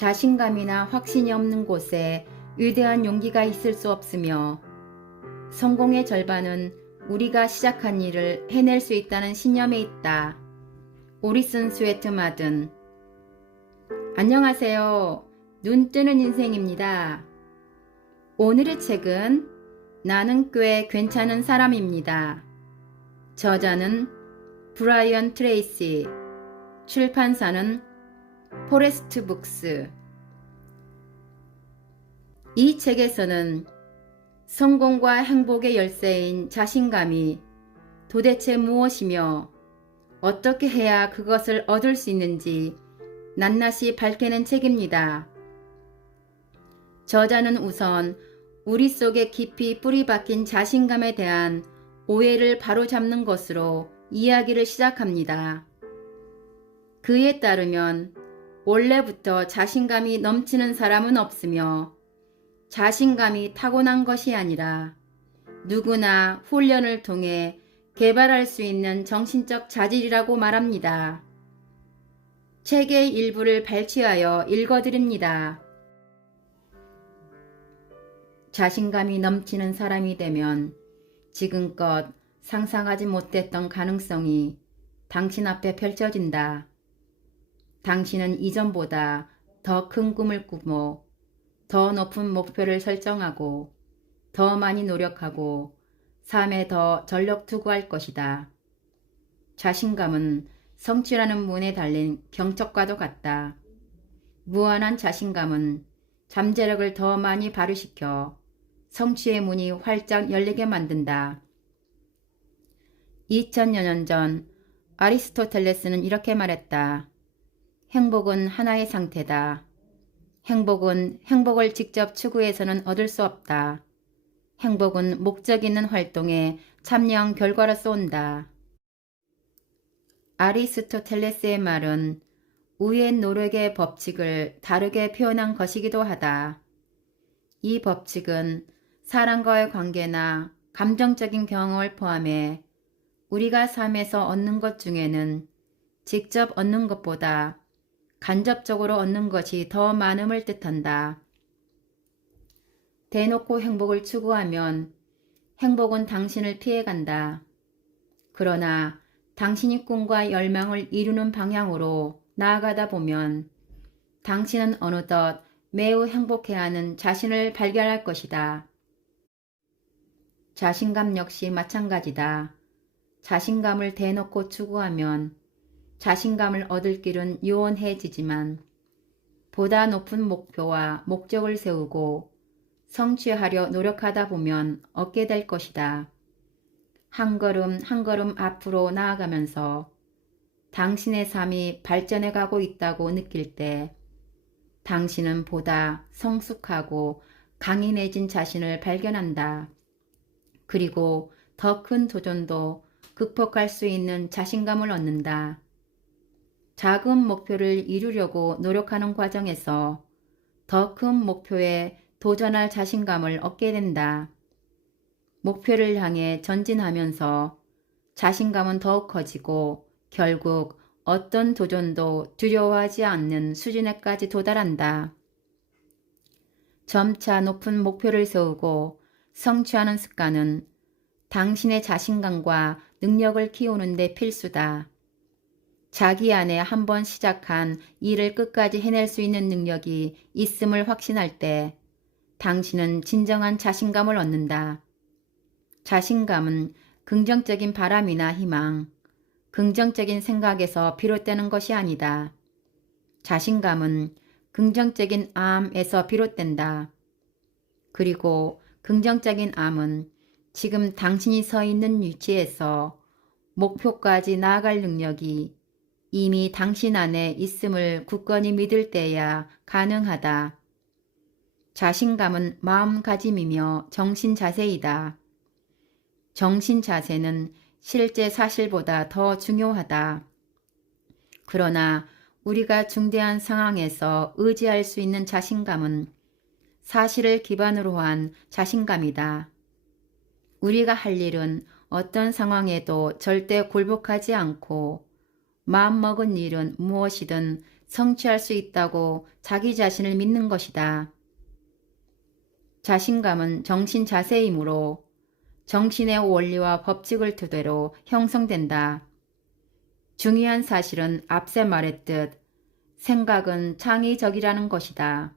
자신감이나 확신이 없는 곳에 위대한 용기가 있을 수 없으며 성공의 절반은 우리가 시작한 일을 해낼 수 있다는 신념에 있다. 오리슨 스웨트 마든. 안녕하세요. 눈 뜨는 인생입니다. 오늘의 책은 나는 꽤 괜찮은 사람입니다. 저자는 브라이언 트레이시, 출판사는 포레스트 북스. 이 책에서는 성공과 행복의 열쇠인 자신감이 도대체 무엇이며 어떻게 해야 그것을 얻을 수 있는지 낱낱이 밝히는 책입니다. 저자는 우선 우리 속에 깊이 뿌리 박힌 자신감에 대한 오해를 바로잡는 것으로 이야기를 시작합니다. 그에 따르면 원래부터 자신감이 넘치는 사람은 없으며 자신감이 타고난 것이 아니라 누구나 훈련을 통해 개발할 수 있는 정신적 자질이라고 말합니다. 책의 일부를 발췌하여 읽어드립니다. 자신감이 넘치는 사람이 되면 지금껏 상상하지 못했던 가능성이 당신 앞에 펼쳐진다. 당신은 이전보다 더 큰 꿈을 꾸고 더 높은 목표를 설정하고 더 많이 노력하고 삶에 더 전력 투구할 것이다. 자신감은 성취라는 문에 달린 경첩과도 같다. 무한한 자신감은 잠재력을 더 많이 발휘시켜 성취의 문이 활짝 열리게 만든다. 2000여 년 전 아리스토텔레스는 이렇게 말했다. 행복은 하나의 상태다. 행복은 행복을 직접 추구해서는 얻을 수 없다. 행복은 목적 있는 활동에 참여한 결과로서 온다. 아리스토텔레스의 말은 우의 노력의 법칙을 다르게 표현한 것이기도 하다. 이 법칙은 사람과의 관계나 감정적인 경험을 포함해 우리가 삶에서 얻는 것 중에는 직접 얻는 것보다 간접적으로 얻는 것이 더 많음을 뜻한다. 대놓고 행복을 추구하면 행복은 당신을 피해간다. 그러나 당신이 꿈과 열망을 이루는 방향으로 나아가다 보면 당신은 어느덧 매우 행복해하는 자신을 발견할 것이다. 자신감 역시 마찬가지다. 자신감을 대놓고 추구하면 자신감을 얻을 길은 요원해지지만 보다 높은 목표와 목적을 세우고 성취하려 노력하다 보면 얻게 될 것이다. 한 걸음 한 걸음 앞으로 나아가면서 당신의 삶이 발전해 가고 있다고 느낄 때 당신은 보다 성숙하고 강인해진 자신을 발견한다. 그리고 더 큰 도전도 극복할 수 있는 자신감을 얻는다. 작은 목표를 이루려고 노력하는 과정에서 더 큰 목표에 도전할 자신감을 얻게 된다. 목표를 향해 전진하면서 자신감은 더욱 커지고 결국 어떤 도전도 두려워하지 않는 수준에까지 도달한다. 점차 높은 목표를 세우고 성취하는 습관은 당신의 자신감과 능력을 키우는 데 필수다. 자기 안에 한번 시작한 일을 끝까지 해낼 수 있는 능력이 있음을 확신할 때 당신은 진정한 자신감을 얻는다. 자신감은 긍정적인 바람이나 희망, 긍정적인 생각에서 비롯되는 것이 아니다. 자신감은 긍정적인 암에서 비롯된다. 그리고 긍정적인 암은 지금 당신이 서 있는 위치에서 목표까지 나아갈 능력이 이미 당신 안에 있음을 굳건히 믿을 때야 가능하다. 자신감은 마음가짐이며 정신자세이다. 정신자세는 실제 사실보다 더 중요하다. 그러나 우리가 중대한 상황에서 의지할 수 있는 자신감은 사실을 기반으로 한 자신감이다. 우리가 할 일은 어떤 상황에도 절대 굴복하지 않고 마음먹은 일은 무엇이든 성취할 수 있다고 자기 자신을 믿는 것이다. 자신감은 정신 자세이므로 정신의 원리와 법칙을 토대로 형성된다. 중요한 사실은 앞서 말했듯 생각은 창의적이라는 것이다.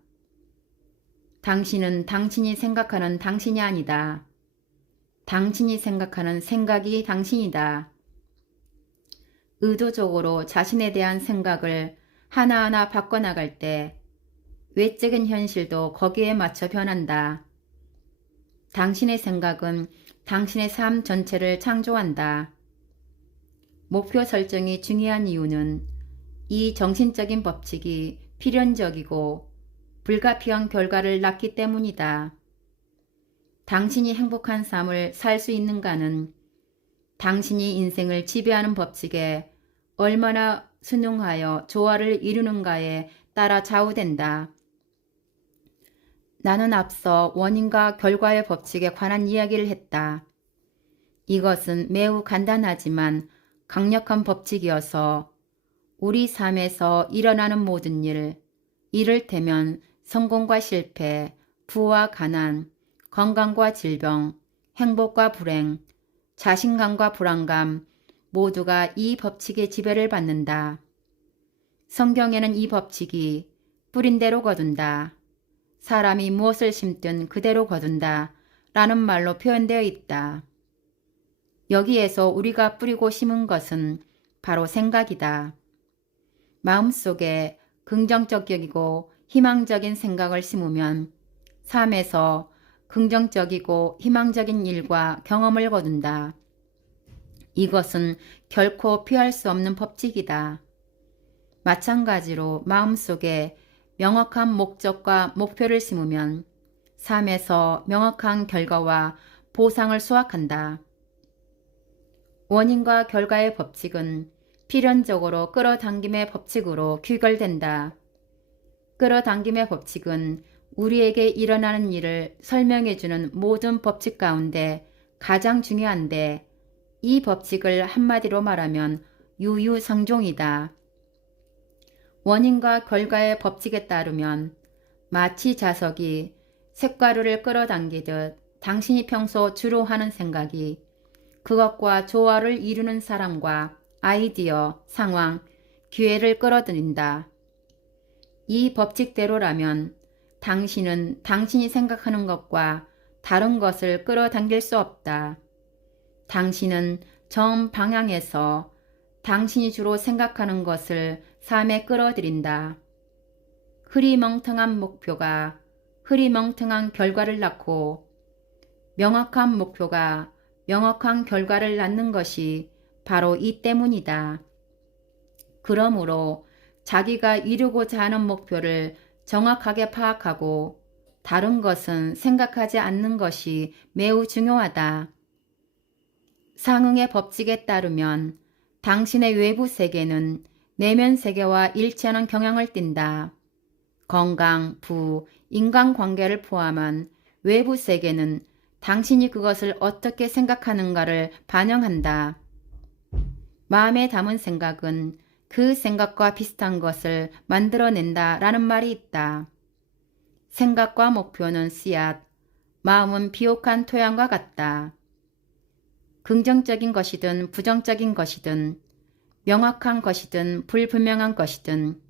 당신은 당신이 생각하는 당신이 아니다. 당신이 생각하는 생각이 당신이다. 의도적으로 자신에 대한 생각을 하나하나 바꿔나갈 때 외적인 현실도 거기에 맞춰 변한다. 당신의 생각은 당신의 삶 전체를 창조한다. 목표 설정이 중요한 이유는 이 정신적인 법칙이 필연적이고 불가피한 결과를 낳기 때문이다. 당신이 행복한 삶을 살 수 있는가는 당신이 인생을 지배하는 법칙에 얼마나 순응하여 조화를 이루는가에 따라 좌우된다. 나는 앞서 원인과 결과의 법칙에 관한 이야기를 했다. 이것은 매우 간단하지만 강력한 법칙이어서 우리 삶에서 일어나는 모든 일, 이를테면 성공과 실패, 부와 가난, 건강과 질병, 행복과 불행, 자신감과 불안감 모두가 이 법칙의 지배를 받는다. 성경에는 이 법칙이 뿌린 대로 거둔다. 사람이 무엇을 심든 그대로 거둔다 라는 말로 표현되어 있다. 여기에서 우리가 뿌리고 심은 것은 바로 생각이다. 마음속에 긍정적이고 희망적인 생각을 심으면 삶에서 긍정적이고 희망적인 일과 경험을 거둔다. 이것은 결코 피할 수 없는 법칙이다. 마찬가지로 마음속에 명확한 목적과 목표를 심으면 삶에서 명확한 결과와 보상을 수확한다. 원인과 결과의 법칙은 필연적으로 끌어당김의 법칙으로 귀결된다. 끌어당김의 법칙은 우리에게 일어나는 일을 설명해주는 모든 법칙 가운데 가장 중요한데 이 법칙을 한마디로 말하면 유유상종이다. 원인과 결과의 법칙에 따르면 마치 자석이 쇳가루를 끌어당기듯 당신이 평소 주로 하는 생각이 그것과 조화를 이루는 사람과 아이디어, 상황, 기회를 끌어들인다. 이 법칙대로라면 당신은 당신이 생각하는 것과 다른 것을 끌어당길 수 없다. 당신은 정 방향에서 당신이 주로 생각하는 것을 삶에 끌어들인다. 흐리멍텅한 목표가 흐리멍텅한 결과를 낳고 명확한 목표가 명확한 결과를 낳는 것이 바로 이 때문이다. 그러므로 자기가 이루고자 하는 목표를 정확하게 파악하고 다른 것은 생각하지 않는 것이 매우 중요하다. 상응의 법칙에 따르면 당신의 외부 세계는 내면 세계와 일치하는 경향을 띈다. 건강, 부, 인간관계를 포함한 외부 세계는 당신이 그것을 어떻게 생각하는가를 반영한다. 마음에 담은 생각은 그 생각과 비슷한 것을 만들어낸다 라는 말이 있다. 생각과 목표는 씨앗, 마음은 비옥한 토양과 같다. 긍정적인 것이든 부정적인 것이든 명확한 것이든 불분명한 것이든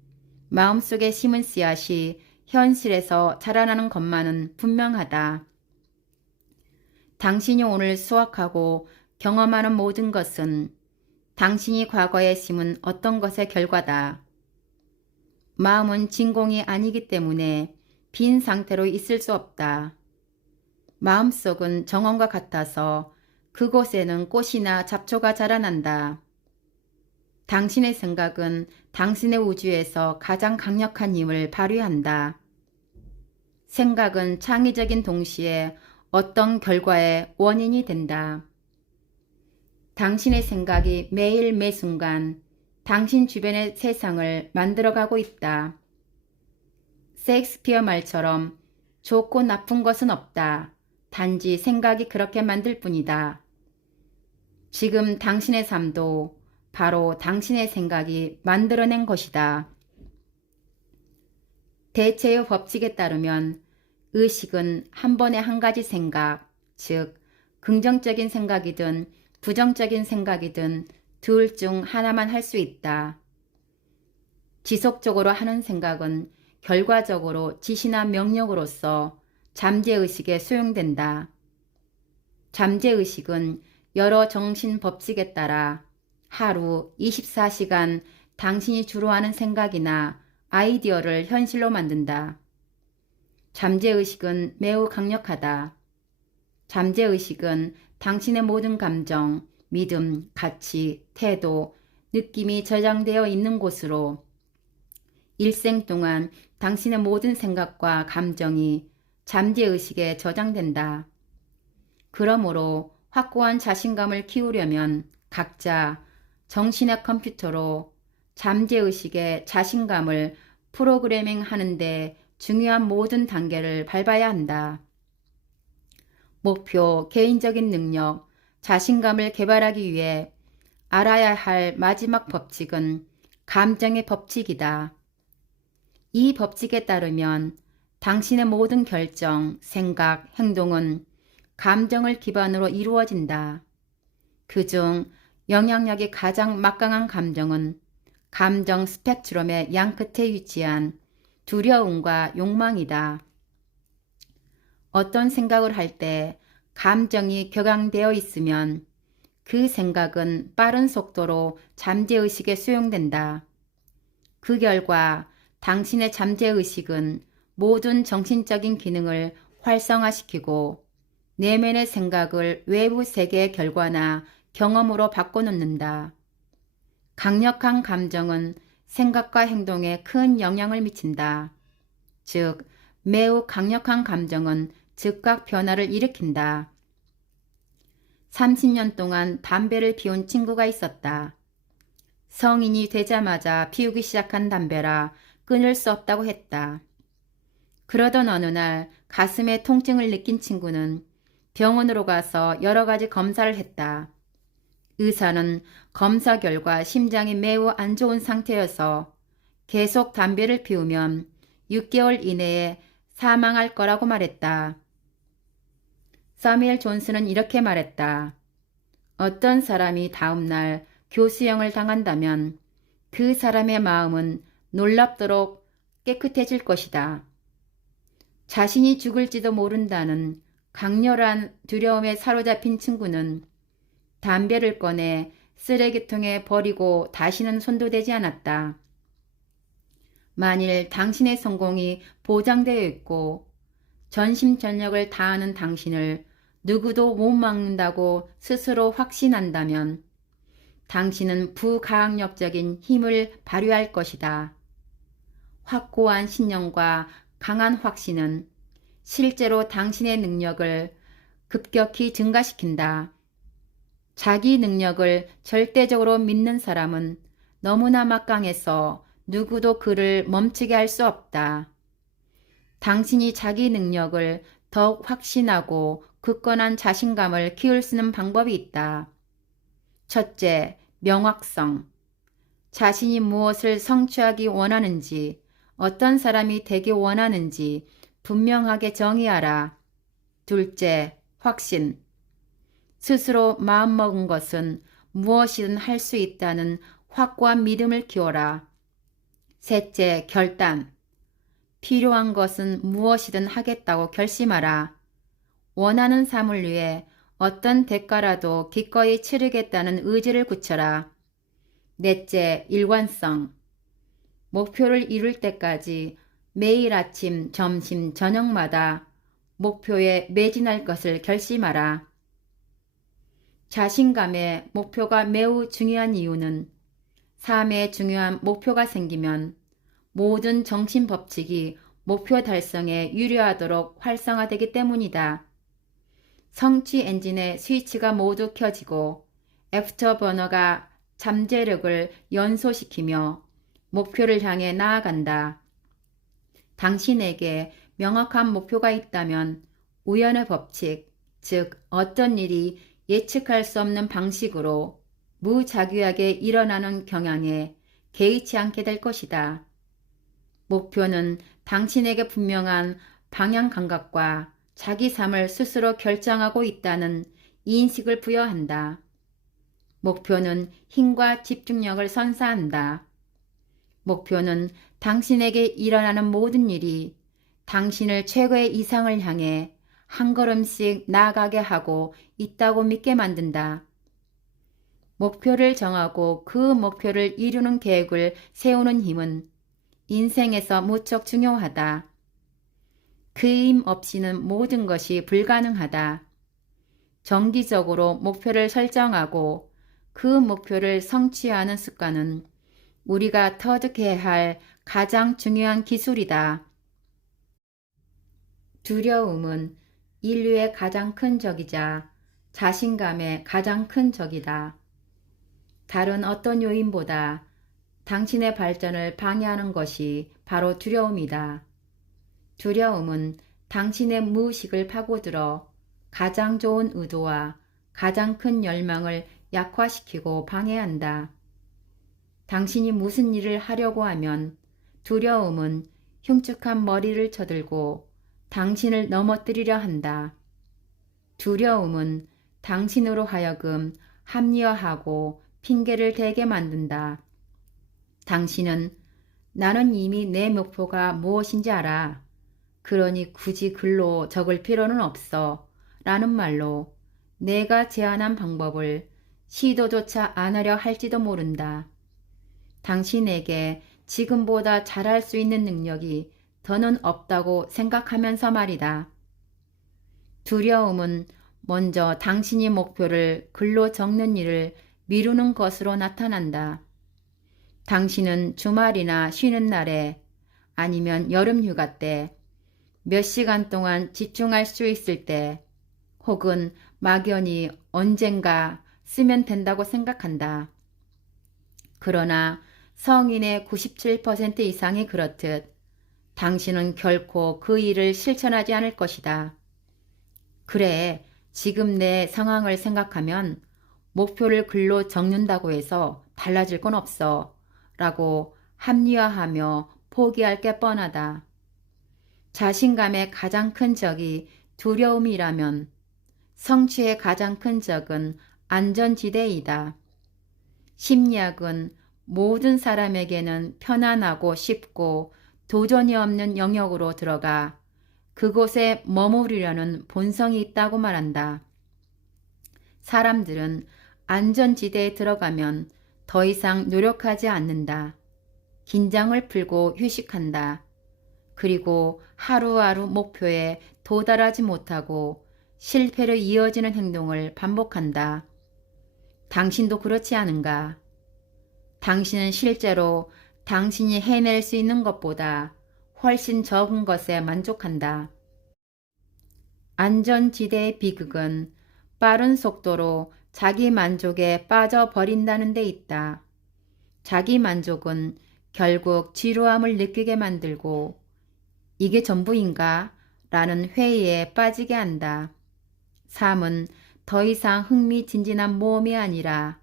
마음속에 심은 씨앗이 현실에서 자라나는 것만은 분명하다. 당신이 오늘 수확하고 경험하는 모든 것은 당신이 과거에 심은 어떤 것의 결과다. 마음은 진공이 아니기 때문에 빈 상태로 있을 수 없다. 마음속은 정원과 같아서 그곳에는 꽃이나 잡초가 자라난다. 당신의 생각은 당신의 우주에서 가장 강력한 힘을 발휘한다. 생각은 창의적인 동시에 어떤 결과의 원인이 된다. 당신의 생각이 매일 매순간 당신 주변의 세상을 만들어가고 있다. 셰익스피어 말처럼 좋고 나쁜 것은 없다. 단지 생각이 그렇게 만들 뿐이다. 지금 당신의 삶도 바로 당신의 생각이 만들어낸 것이다. 대체의 법칙에 따르면 의식은 한 번에 한 가지 생각, 즉 긍정적인 생각이든 부정적인 생각이든 둘 중 하나만 할 수 있다. 지속적으로 하는 생각은 결과적으로 지시나 명령으로서 잠재의식에 수용된다. 잠재의식은 여러 정신 법칙에 따라 하루 24시간 당신이 주로 하는 생각이나 아이디어를 현실로 만든다. 잠재의식은 매우 강력하다. 잠재의식은 당신의 모든 감정, 믿음, 가치, 태도, 느낌이 저장되어 있는 곳으로 일생 동안 당신의 모든 생각과 감정이 잠재의식에 저장된다. 그러므로 확고한 자신감을 키우려면 각자 정신의 컴퓨터로 잠재의식의 자신감을 프로그래밍 하는데 중요한 모든 단계를 밟아야 한다. 목표, 개인적인 능력, 자신감을 개발하기 위해 알아야 할 마지막 법칙은 감정의 법칙이다. 이 법칙에 따르면 당신의 모든 결정, 생각, 행동은 감정을 기반으로 이루어진다. 그중 영향력이 가장 막강한 감정은 감정 스펙트럼의 양끝에 위치한 두려움과 욕망이다. 어떤 생각을 할 때 감정이 격앙되어 있으면 그 생각은 빠른 속도로 잠재의식에 수용된다. 그 결과 당신의 잠재의식은 모든 정신적인 기능을 활성화시키고 내면의 생각을 외부 세계의 결과나 경험으로 바꿔놓는다. 강력한 감정은 생각과 행동에 큰 영향을 미친다. 즉, 매우 강력한 감정은 즉각 변화를 일으킨다. 30년 동안 담배를 피운 친구가 있었다. 성인이 되자마자 피우기 시작한 담배라 끊을 수 없다고 했다. 그러던 어느 날 가슴에 통증을 느낀 친구는 병원으로 가서 여러 가지 검사를 했다. 의사는 검사 결과 심장이 매우 안 좋은 상태여서 계속 담배를 피우면 6개월 이내에 사망할 거라고 말했다. 서미엘 존슨은 이렇게 말했다. 어떤 사람이 다음날 교수형을 당한다면 그 사람의 마음은 놀랍도록 깨끗해질 것이다. 자신이 죽을지도 모른다는 강렬한 두려움에 사로잡힌 친구는 담배를 꺼내 쓰레기통에 버리고 다시는 손도 대지 않았다. 만일 당신의 성공이 보장되어 있고 전심전력을 다하는 당신을 누구도 못 막는다고 스스로 확신한다면 당신은 부가항력적인 힘을 발휘할 것이다. 확고한 신념과 강한 확신은 실제로 당신의 능력을 급격히 증가시킨다. 자기 능력을 절대적으로 믿는 사람은 너무나 막강해서 누구도 그를 멈추게 할 수 없다. 당신이 자기 능력을 더욱 확신하고 굳건한 자신감을 키울 수 있는 방법이 있다. 첫째, 명확성. 자신이 무엇을 성취하기 원하는지, 어떤 사람이 되기 원하는지 분명하게 정의하라. 둘째, 확신. 스스로 마음먹은 것은 무엇이든 할 수 있다는 확고한 믿음을 키워라. 셋째, 결단. 필요한 것은 무엇이든 하겠다고 결심하라. 원하는 삶을 위해 어떤 대가라도 기꺼이 치르겠다는 의지를 굳혀라. 넷째, 일관성. 목표를 이룰 때까지 매일 아침, 점심, 저녁마다 목표에 매진할 것을 결심하라. 자신감의 목표가 매우 중요한 이유는 삶에 중요한 목표가 생기면 모든 정신법칙이 목표 달성에 유리하도록 활성화되기 때문이다. 성취 엔진의 스위치가 모두 켜지고 애프터버너가 잠재력을 연소시키며 목표를 향해 나아간다. 당신에게 명확한 목표가 있다면 우연의 법칙, 즉 어떤 일이 예측할 수 없는 방식으로 무작위하게 일어나는 경향에 개의치 않게 될 것이다. 목표는 당신에게 분명한 방향 감각과 자기 삶을 스스로 결정하고 있다는 인식을 부여한다. 목표는 힘과 집중력을 선사한다. 목표는 당신에게 일어나는 모든 일이 당신을 최고의 이상을 향해 한 걸음씩 나아가게 하고 있다고 믿게 만든다. 목표를 정하고 그 목표를 이루는 계획을 세우는 힘은 인생에서 무척 중요하다. 그 힘 없이는 모든 것이 불가능하다. 정기적으로 목표를 설정하고 그 목표를 성취하는 습관은 우리가 터득해야 할 가장 중요한 기술이다. 두려움은 인류의 가장 큰 적이자 자신감의 가장 큰 적이다. 다른 어떤 요인보다 당신의 발전을 방해하는 것이 바로 두려움이다. 두려움은 당신의 무의식을 파고들어 가장 좋은 의도와 가장 큰 열망을 약화시키고 방해한다. 당신이 무슨 일을 하려고 하면 두려움은 흉측한 머리를 쳐들고 당신을 넘어뜨리려 한다. 두려움은 당신으로 하여금 합리화하고 핑계를 대게 만든다. 당신은 나는 이미 내 목표가 무엇인지 알아. 그러니 굳이 글로 적을 필요는 없어. 라는 말로 내가 제안한 방법을 시도조차 안 하려 할지도 모른다. 당신에게 지금보다 잘할 수 있는 능력이 더는 없다고 생각하면서 말이다. 두려움은 먼저 당신이 목표를 글로 적는 일을 미루는 것으로 나타난다. 당신은 주말이나 쉬는 날에 아니면 여름 휴가 때 몇 시간 동안 집중할 수 있을 때 혹은 막연히 언젠가 쓰면 된다고 생각한다. 그러나 성인의 97% 이상이 그렇듯 당신은 결코 그 일을 실천하지 않을 것이다. 그래, 지금 내 상황을 생각하면 목표를 글로 적는다고 해서 달라질 건 없어. 라고 합리화하며 포기할 게 뻔하다. 자신감의 가장 큰 적이 두려움이라면 성취의 가장 큰 적은 안전지대이다. 심리학은 모든 사람에게는 편안하고 쉽고 도전이 없는 영역으로 들어가 그곳에 머무르려는 본성이 있다고 말한다. 사람들은 안전지대에 들어가면 더 이상 노력하지 않는다. 긴장을 풀고 휴식한다. 그리고 하루하루 목표에 도달하지 못하고 실패로 이어지는 행동을 반복한다. 당신도 그렇지 않은가? 당신은 실제로 당신이 해낼 수 있는 것보다 훨씬 적은 것에 만족한다. 안전지대의 비극은 빠른 속도로 자기 만족에 빠져버린다는 데 있다. 자기 만족은 결국 지루함을 느끼게 만들고 이게 전부인가? 라는 회의에 빠지게 한다. 삶은 더 이상 흥미진진한 모험이 아니라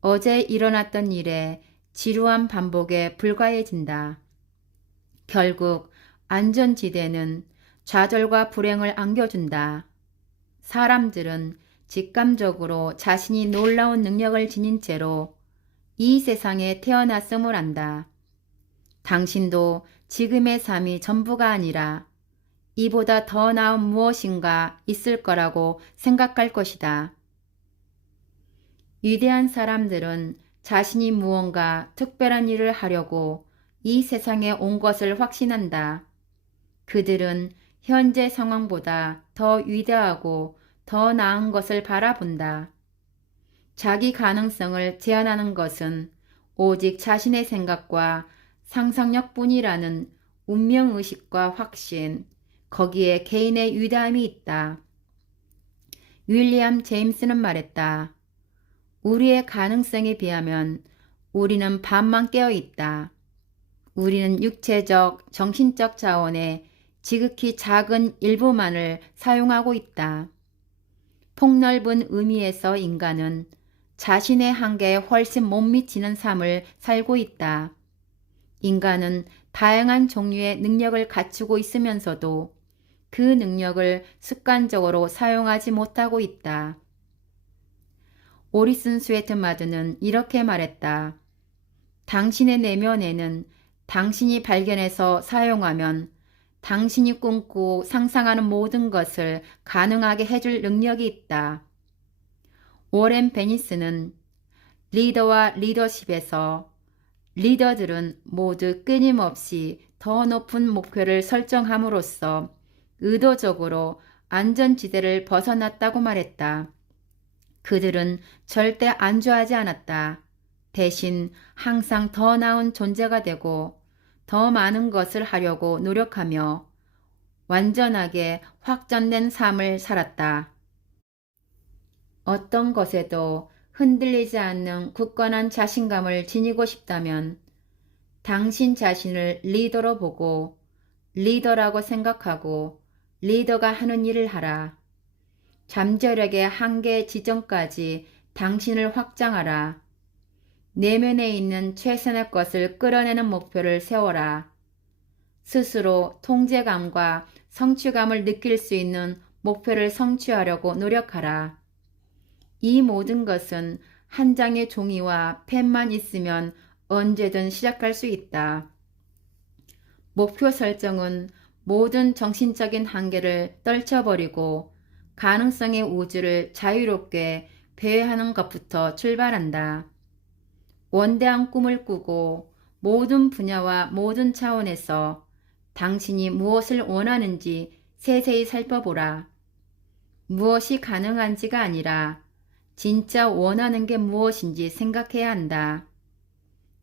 어제 일어났던 일에 지루한 반복에 불과해진다. 결국 안전지대는 좌절과 불행을 안겨준다. 사람들은 직감적으로 자신이 놀라운 능력을 지닌 채로 이 세상에 태어났음을 안다. 당신도 지금의 삶이 전부가 아니라 이보다 더 나은 무엇인가 있을 거라고 생각할 것이다. 위대한 사람들은 자신이 무언가 특별한 일을 하려고 이 세상에 온 것을 확신한다. 그들은 현재 상황보다 더 위대하고 더 나은 것을 바라본다. 자기 가능성을 제한하는 것은 오직 자신의 생각과 상상력뿐이라는 운명의식과 확신, 거기에 개인의 위대함이 있다. 윌리엄 제임스는 말했다. 우리의 가능성에 비하면 우리는 반만 깨어 있다. 우리는 육체적, 정신적 자원의 지극히 작은 일부만을 사용하고 있다. 폭넓은 의미에서 인간은 자신의 한계에 훨씬 못 미치는 삶을 살고 있다. 인간은 다양한 종류의 능력을 갖추고 있으면서도 그 능력을 습관적으로 사용하지 못하고 있다. 오리슨 스웨트마드는 이렇게 말했다. 당신의 내면에는 당신이 발견해서 사용하면 당신이 꿈꾸고 상상하는 모든 것을 가능하게 해줄 능력이 있다. 워렌 베니스는 리더와 리더십에서 리더들은 모두 끊임없이 더 높은 목표를 설정함으로써 의도적으로 안전지대를 벗어났다고 말했다. 그들은 절대 안주하지 않았다. 대신 항상 더 나은 존재가 되고 더 많은 것을 하려고 노력하며 완전하게 확전된 삶을 살았다. 어떤 것에도 흔들리지 않는 굳건한 자신감을 지니고 싶다면 당신 자신을 리더로 보고 리더라고 생각하고 리더가 하는 일을 하라. 잠재력의 한계 지점까지 당신을 확장하라. 내면에 있는 최선의 것을 끌어내는 목표를 세워라. 스스로 통제감과 성취감을 느낄 수 있는 목표를 성취하려고 노력하라. 이 모든 것은 한 장의 종이와 펜만 있으면 언제든 시작할 수 있다. 목표 설정은 모든 정신적인 한계를 떨쳐버리고 가능성의 우주를 자유롭게 배회하는 것부터 출발한다. 원대한 꿈을 꾸고 모든 분야와 모든 차원에서 당신이 무엇을 원하는지 세세히 살펴보라. 무엇이 가능한지가 아니라 진짜 원하는 게 무엇인지 생각해야 한다.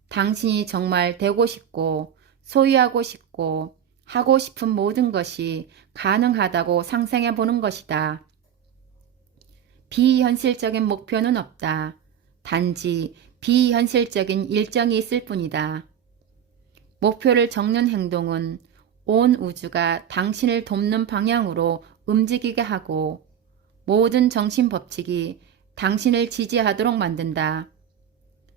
당신이 정말 되고 싶고 소유하고 싶고 하고 싶은 모든 것이 가능하다고 상상해 보는 것이다. 비현실적인 목표는 없다. 단지 비현실적인 일정이 있을 뿐이다. 목표를 적는 행동은 온 우주가 당신을 돕는 방향으로 움직이게 하고 모든 정신 법칙이 당신을 지지하도록 만든다.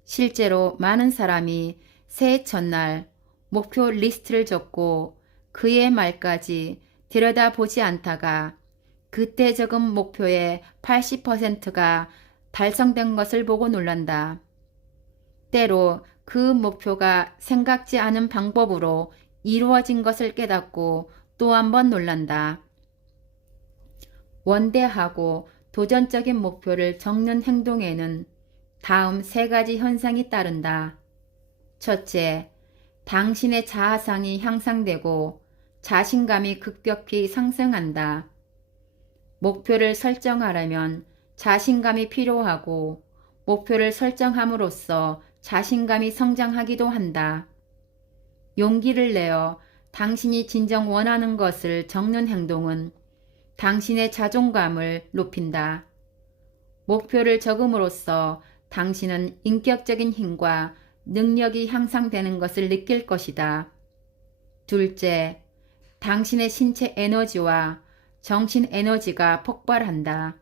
실제로 많은 사람이 새해 첫날 목표 리스트를 적고 그의 말까지 들여다보지 않다가 그때 적은 목표의 80%가 달성된 것을 보고 놀란다. 때로 그 목표가 생각지 않은 방법으로 이루어진 것을 깨닫고 또 한 번 놀란다. 원대하고 도전적인 목표를 적는 행동에는 다음 3가지 현상이 따른다. 첫째, 당신의 자아상이 향상되고 자신감이 급격히 상승한다. 목표를 설정하려면 자신감이 필요하고 목표를 설정함으로써 자신감이 성장하기도 한다. 용기를 내어 당신이 진정 원하는 것을 적는 행동은 당신의 자존감을 높인다. 목표를 적음으로써 당신은 인격적인 힘과 능력이 향상되는 것을 느낄 것이다. 둘째, 당신의 신체 에너지와 정신 에너지가 폭발한다.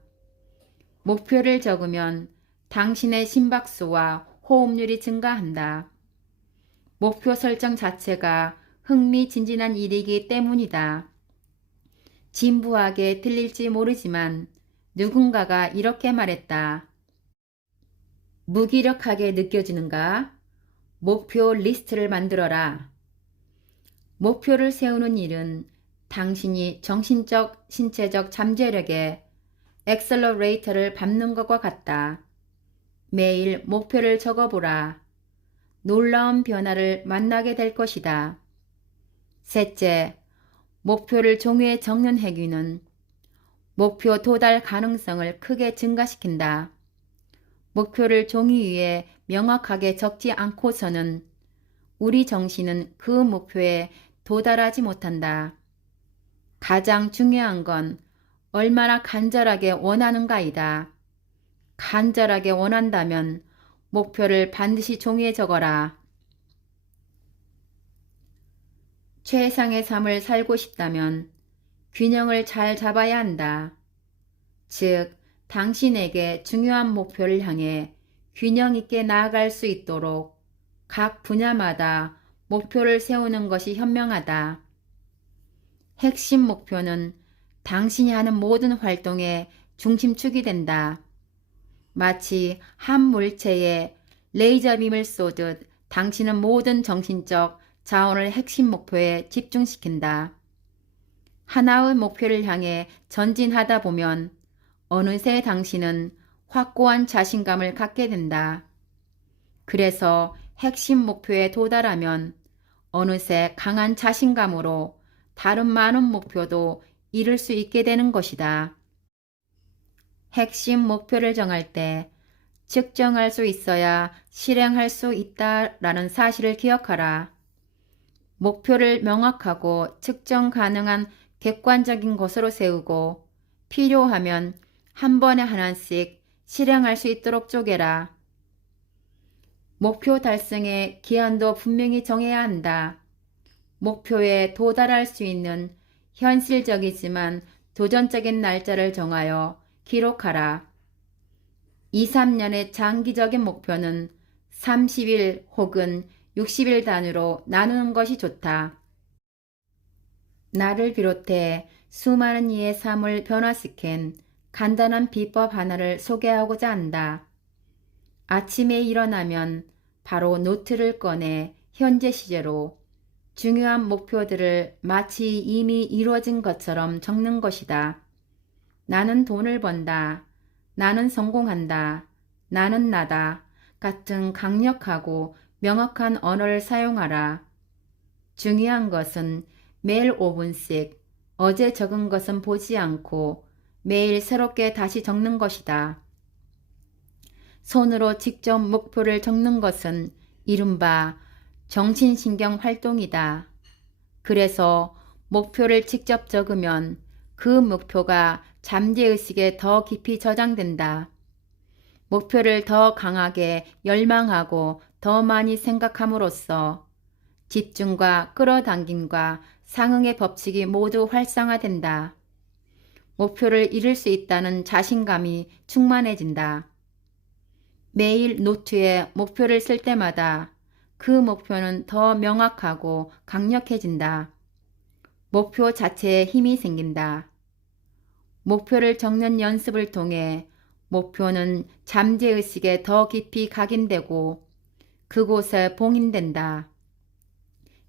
목표를 적으면 당신의 심박수와 호흡률이 증가한다. 목표 설정 자체가 흥미진진한 일이기 때문이다. 진부하게 들릴지 모르지만 누군가가 이렇게 말했다. 무기력하게 느껴지는가? 목표 리스트를 만들어라. 목표를 세우는 일은 당신이 정신적, 신체적 잠재력에 엑셀러레이터를 밟는 것과 같다. 매일 목표를 적어보라. 놀라운 변화를 만나게 될 것이다. 셋째, 목표를 종이에 적는 행위는 목표 도달 가능성을 크게 증가시킨다. 목표를 종이 위에 명확하게 적지 않고서는 우리 정신은 그 목표에 도달하지 못한다. 가장 중요한 건 얼마나 간절하게 원하는가이다. 간절하게 원한다면 목표를 반드시 종이에 적어라. 최상의 삶을 살고 싶다면 균형을 잘 잡아야 한다. 즉, 당신에게 중요한 목표를 향해 균형 있게 나아갈 수 있도록 각 분야마다 목표를 세우는 것이 현명하다. 핵심 목표는 당신이 하는 모든 활동의 중심축이 된다. 마치 한 물체에 레이저빔을 쏘듯 당신은 모든 정신적 자원을 핵심 목표에 집중시킨다. 하나의 목표를 향해 전진하다 보면 어느새 당신은 확고한 자신감을 갖게 된다. 그래서 핵심 목표에 도달하면 어느새 강한 자신감으로 다른 많은 목표도 이룰 수 있게 되는 것이다. 핵심 목표를 정할 때 측정할 수 있어야 실행할 수 있다라는 사실을 기억하라. 목표를 명확하고 측정 가능한 객관적인 것으로 세우고 필요하면 한 번에 하나씩 실행할 수 있도록 쪼개라. 목표 달성의 기한도 분명히 정해야 한다. 목표에 도달할 수 있는 현실적이지만 도전적인 날짜를 정하여 기록하라. 2, 3년의 장기적인 목표는 30일 혹은 60일 단위로 나누는 것이 좋다. 나를 비롯해 수많은 이의 삶을 변화시킨 간단한 비법 하나를 소개하고자 한다. 아침에 일어나면 바로 노트를 꺼내 현재 시제로 중요한 목표들을 마치 이미 이루어진 것처럼 적는 것이다. 나는 돈을 번다. 나는 성공한다. 나는 나다. 같은 강력하고 명확한 언어를 사용하라. 중요한 것은 매일 5분씩 어제 적은 것은 보지 않고 매일 새롭게 다시 적는 것이다. 손으로 직접 목표를 적는 것은 이른바 정신신경 활동이다. 그래서 목표를 직접 적으면 그 목표가 잠재의식에 더 깊이 저장된다. 목표를 더 강하게 열망하고 더 많이 생각함으로써 집중과 끌어당김과 상응의 법칙이 모두 활성화된다. 목표를 이룰 수 있다는 자신감이 충만해진다. 매일 노트에 목표를 쓸 때마다 그 목표는 더 명확하고 강력해진다. 목표 자체에 힘이 생긴다. 목표를 적는 연습을 통해 목표는 잠재의식에 더 깊이 각인되고 그곳에 봉인된다.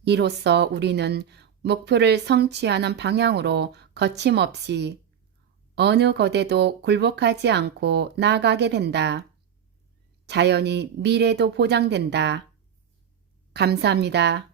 이로써 우리는 목표를 성취하는 방향으로 거침없이 어느 거대도 굴복하지 않고 나아가게 된다. 자연히 미래도 보장된다. 감사합니다.